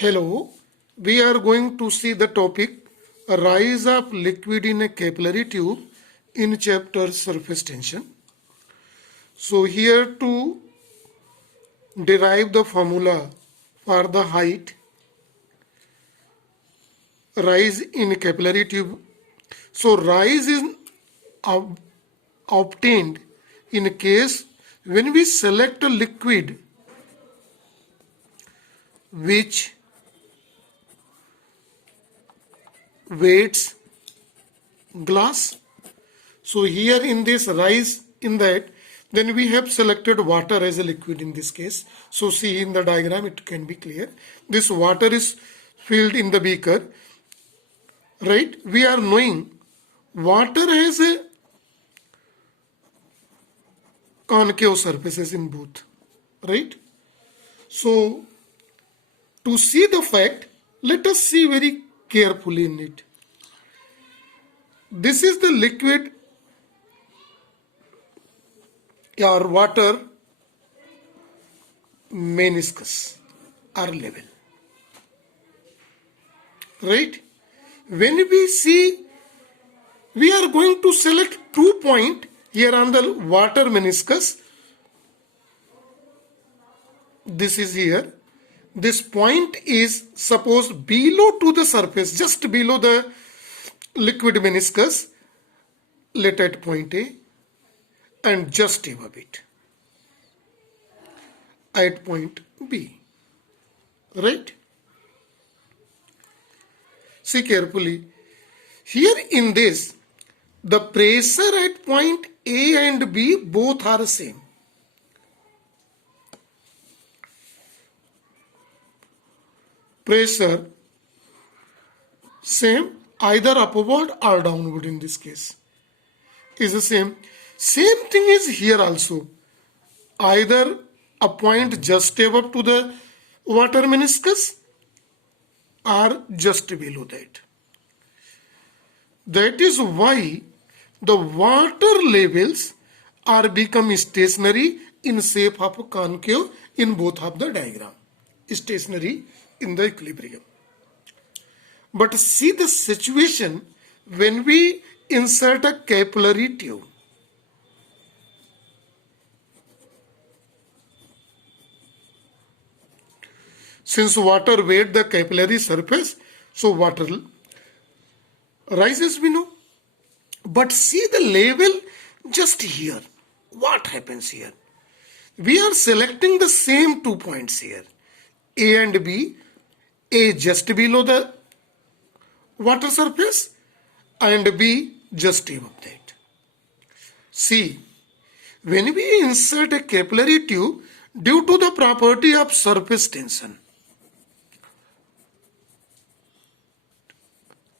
Hello, we are going to see the topic rise of liquid in a capillary tube in chapter surface tension. So here to derive the formula for the height rise in a capillary tube. So rise is obtained in a case when we select a liquid which weights glass. So here in this rise in that, then we have selected water as a liquid in this case. So see in the diagram it can be clear. This water is filled in the beaker, right? We are knowing water has a concave surfaces in both, right? So to see the fact, let us see very carefully in it. This is the liquid or water meniscus or level, right? When we see, we are going to select 2 points here on the water meniscus. This is here. This point is suppose below to the surface, just below the liquid meniscus. Let at point A and just above it at point B, right? See carefully. Here in this, the pressure at point A and B both are same. Pressure same, either upward or downward in this case is the same. Same thing is here also, either a point just above to the water meniscus or just below that. That is why the water levels are become stationary in shape of concave in both of the diagram, stationary in the equilibrium. But see the situation when we insert a capillary tube. Since water weight the capillary surface, so water rises, we know. But see the level just here. What happens here? We are selecting the same 2 points here, A and B. A just below the water surface and B just above that. See, when we insert a capillary tube, due to the property of surface tension,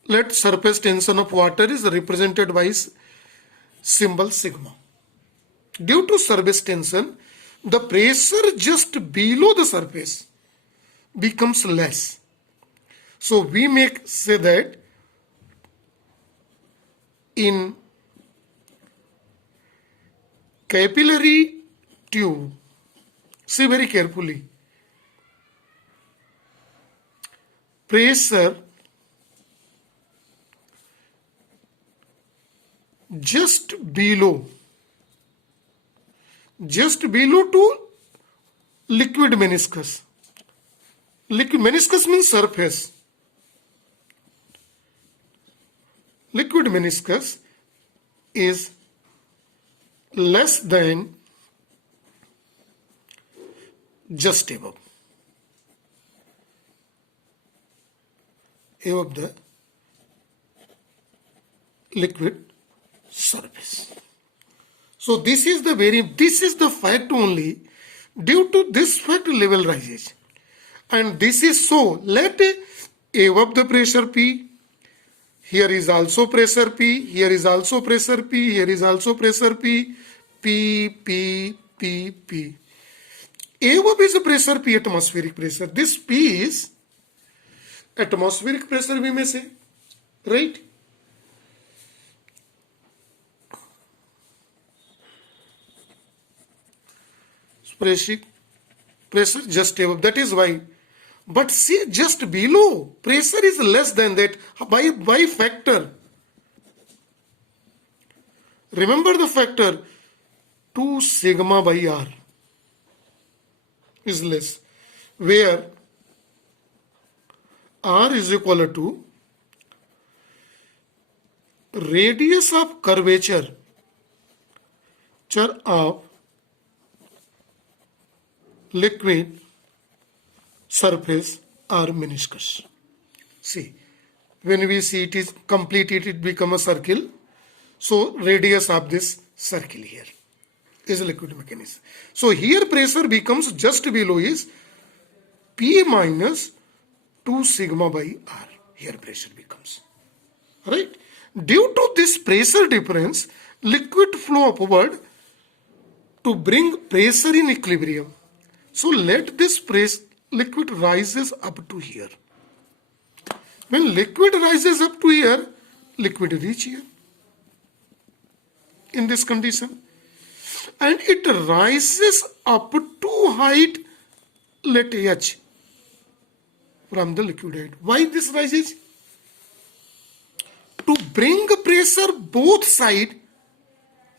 let surface tension of water is represented by symbol sigma. Due to surface tension, the pressure just below the surface becomes less. So we make say that in capillary tube, see very carefully, pressure just below to liquid meniscus. Liquid meniscus means surface. Liquid meniscus is less than just above the liquid surface. So this is the fact only. Due to this fact, level rises, and this is so. Let above the pressure P. Here is also pressure P. Here is also pressure P. Here is also pressure P. P. Above is pressure P, atmospheric pressure. This P is atmospheric pressure, we may say, right? Pressure just above. That is why But see, just below, pressure is less than that by factor. Remember the factor 2 sigma by r is less, where r is equal to radius of curvature of liquid surface or meniscus. See, when we see it is completed, it become a circle. So radius of this circle here is a liquid mechanism. So here pressure becomes just below is P minus 2 sigma by R. Here pressure becomes. Right? Due to this pressure difference, liquid flow upward to bring pressure in equilibrium. So let this liquid rises up to here. When liquid rises up to here, liquid reach here in this condition, and it rises up to height, let h, from the liquid height. Why this rises? To bring pressure both side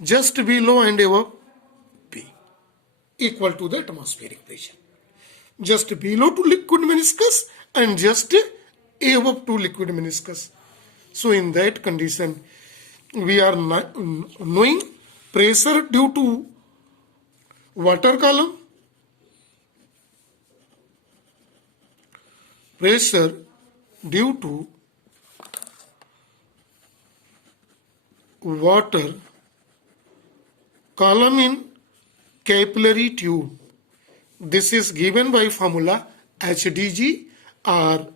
just below and above P equal to the atmospheric pressure. Just below to liquid meniscus and just above to liquid meniscus. So in that condition, we are knowing pressure due to water column, pressure due to water column in capillary tube. This is given by formula HDG or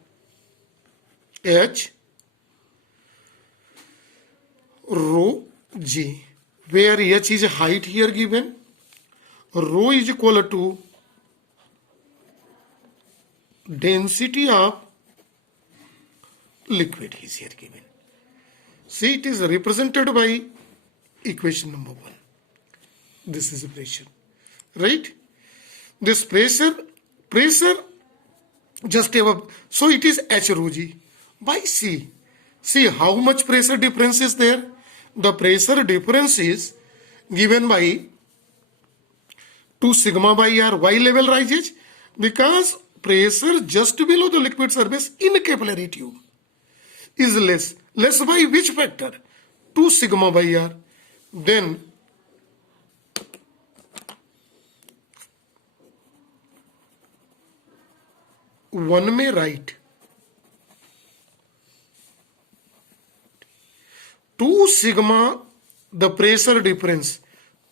H rho G, where H is height here given, rho is equal to density of liquid is here given. See, it is represented by equation number 1. This is a pressure, right? This pressure just above, so it is H rho G by C. See how much pressure difference is there? The pressure difference is given by 2 sigma by R. Why level rises? Because pressure just below the liquid surface in a capillary tube is less. Less by which factor? 2 sigma by R. Then one may write 2 sigma, the pressure difference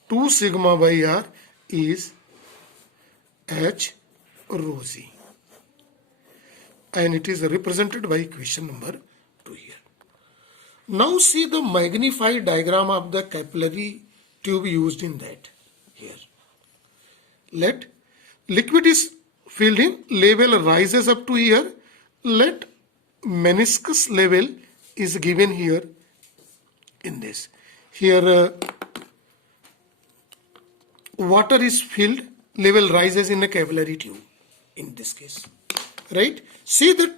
2 sigma by R is H rho G, and it is represented by equation number 2 here. Now see the magnified diagram of the capillary tube used in that here. Let liquid is filled in, level rises up to here, let meniscus level is given here in this. Here water is filled, level rises in a capillary tube in this case, right? See the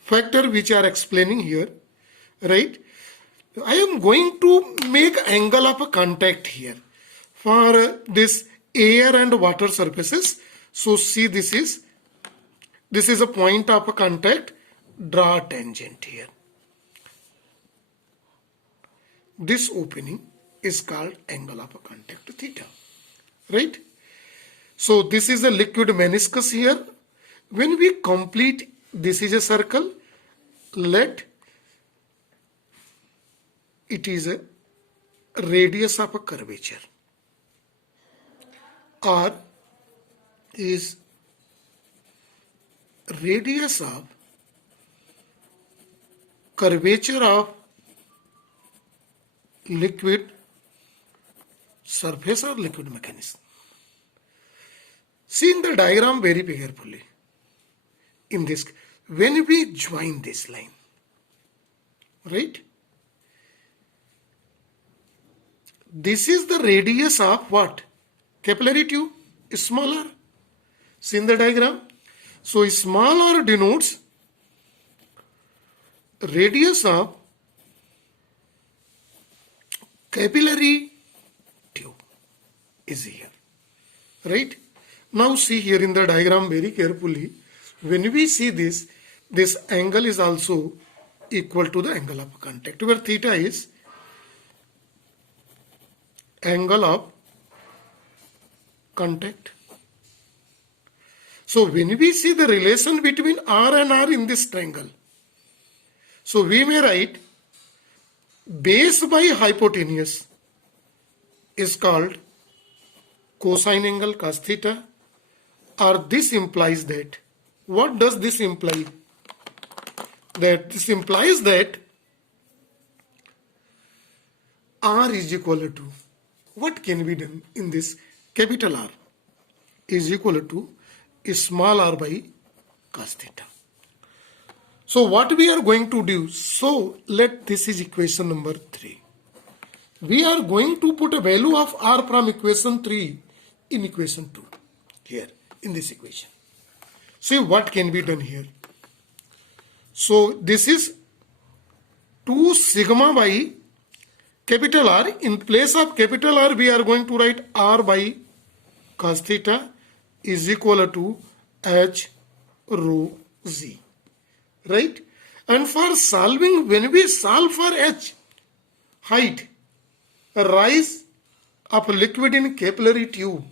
factor which I are explaining here, right? I am going to make angle of a contact here for this air and water surfaces. So see, this is a point of a contact, draw a tangent here. This opening is called angle of a contact theta, right? So this is a liquid meniscus here. When we complete, this is a circle, let it is a radius of a curvature, or is radius of curvature of liquid surface or liquid mechanism. See in the diagram very carefully. In this, when we join this line, right? This is the radius of what? Capillary tube is smaller. See in the diagram. So small r denotes radius of capillary tube is here, right? Now see here in the diagram very carefully. When we see this angle is also equal to the angle of contact, where theta is angle of contact. So when we see the relation between R and R in this triangle, so we may write base by hypotenuse is called cosine angle cos theta, or this implies that, what does this imply? That this implies that R is equal to, what can be done in this? Capital R is equal to small r by cos theta. So what we are going to do, so this is equation number 3. We are going to put a value of r from equation 3 in equation 2 here in this equation. See what can be done here. So this is 2 sigma by capital R. In place of capital R, we are going to write r by cos theta is equal to h rho z, right? And for solving, when we solve for h, height, rise of liquid in capillary tube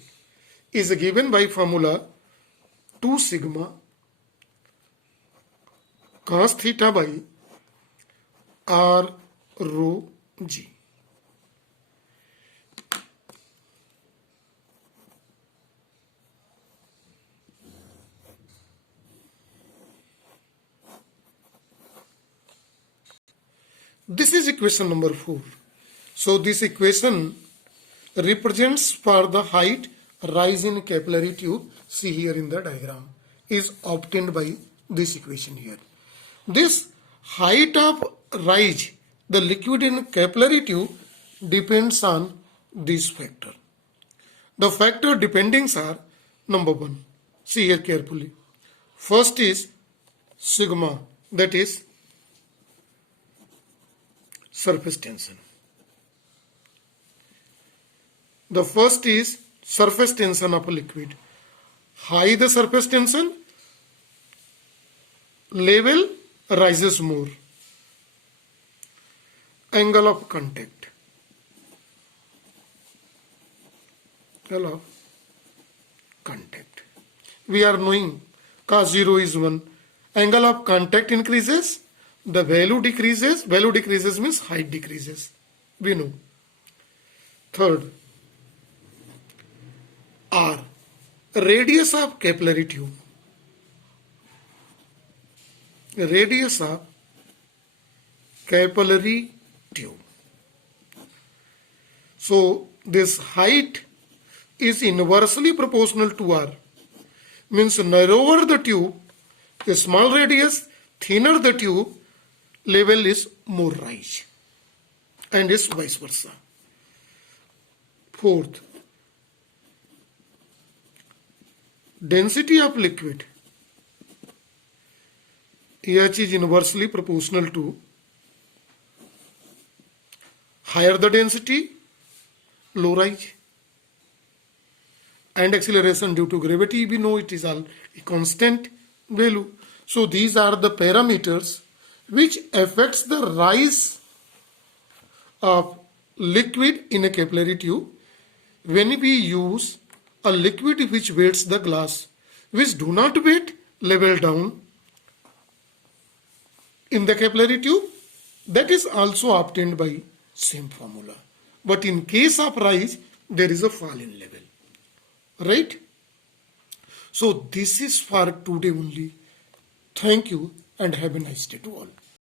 is given by formula 2 sigma cos theta by r rho g. This is equation number 4. So this equation represents for the height rise in capillary tube, see here in the diagram, is obtained by this equation here. This height of rise, the liquid in capillary tube, depends on this factor. The factor dependings are, number 1, see here carefully. First is sigma, that is surface tension. The first is surface tension of a liquid. High the surface tension, level rises more. Angle of contact. Angle of contact. We are knowing cos 0 is 1. Angle of contact increases, the value decreases. Value decreases means height decreases. We know. Third, R, radius of capillary tube. Radius of capillary tube. So this height is inversely proportional to R. Means narrower the tube, a small radius, thinner the tube, level is more rise, and is vice versa. Fourth, density of liquid. H is inversely proportional to, higher the density, low rise. And acceleration due to gravity, we know it is all a constant value. So these are the parameters which affects the rise of liquid in a capillary tube when we use a liquid which weights the glass, which do not weight level down in the capillary tube. That is also obtained by same formula. But in case of rise, there is a fall in level. Right? So this is for today only. Thank you and have a nice day to all.